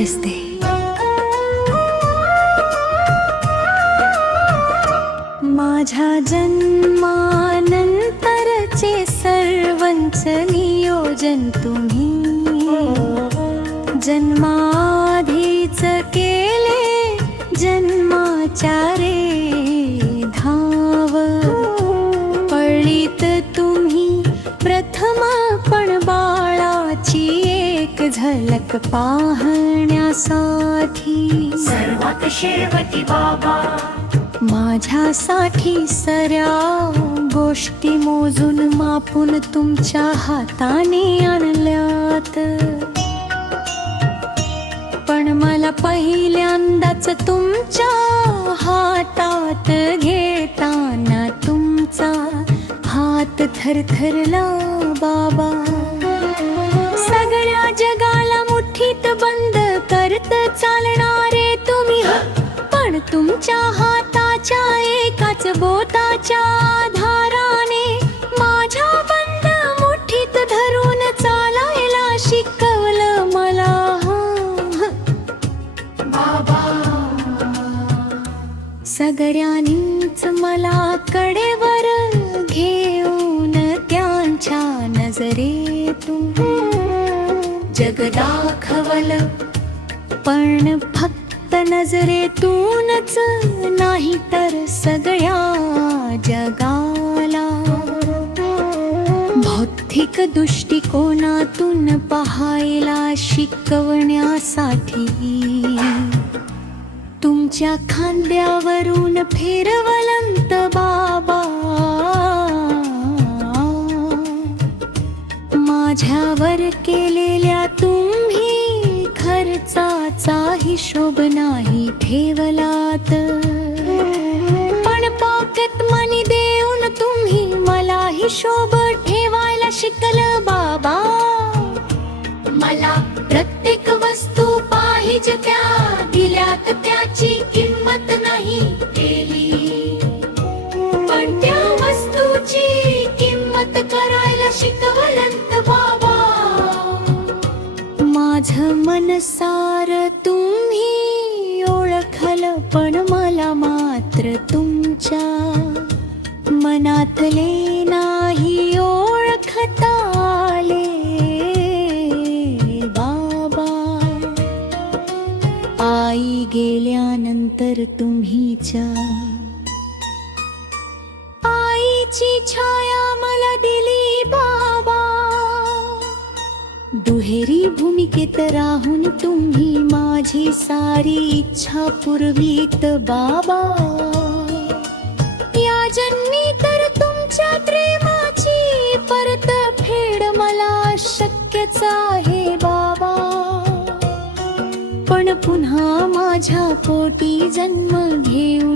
दिसते. माझ्या जन्मानंतरचे सर्वंच नियोजन तुम्ही जन्माधीच केले. जन्माच्या रे धाव पळीत तुम्ही प्रथम पण बाळाची एक झलक पाहण्यासाठी. सर्वात शेवटी बाबा माझ्यासाठी सर्या गोष्टी मोजून मापून तुमच्या हाताने आणल्यात. पण मला पहिल्यांदाच तुमच्या हातात घेताना तुमचा हात थरथरला बाबा. सगळ्या जगाला मुठीत बंद करत चालणारे तुम्ही, पण तुमच्या हाताच्या एकाच बोटाच्या आधाराने माझ्या बंद मुठीत धरून चालायला शिकवलं मला बाबा. सगळ्यांनीच मला कडेवर घेऊन त्यांच्या नजरेतून जग दाखवलं. पण फक्त नजरेतूनच नाही तर सगळ्या जगाला. भौतिक दृष्टिकोनातून पाहायला शिकवण्यासाठी तुमच्या खांद्यावरून फिरवलंत बाबा. माझ्यावर केलेल्या तुम्ही खर्चाचा हिशोब नाही ठेवलात. पण पॉकेट मनी देऊन तुम्ही मला हिशोब ठेवायला शिकलं बाबा. मला प्रत्येक वस्तू पाहिजे त्या दिल्यात, त्याची किंमत नाही केली. पण त्या वस्तूची किंमत करायला शिकवलंत बाबा. माझं मनसार तुम्ही ओळखलं, पण मला मात्र तुमच्या मनातले नाही ओळखता आले बाबा. आई गेल्यानंतर तुम्हीच्या आईची छाया मला दिली बाबा. दुहेरी भूमिकेत राहून तुम्ही माझी सारी इच्छा पुरवीत बाबा. या जन्मी तर तुमच्या प्रेमाची परतफेड मला शक्यच आहे बाबा. पण पुन्हा माझ्या पोटी जन्म घेऊ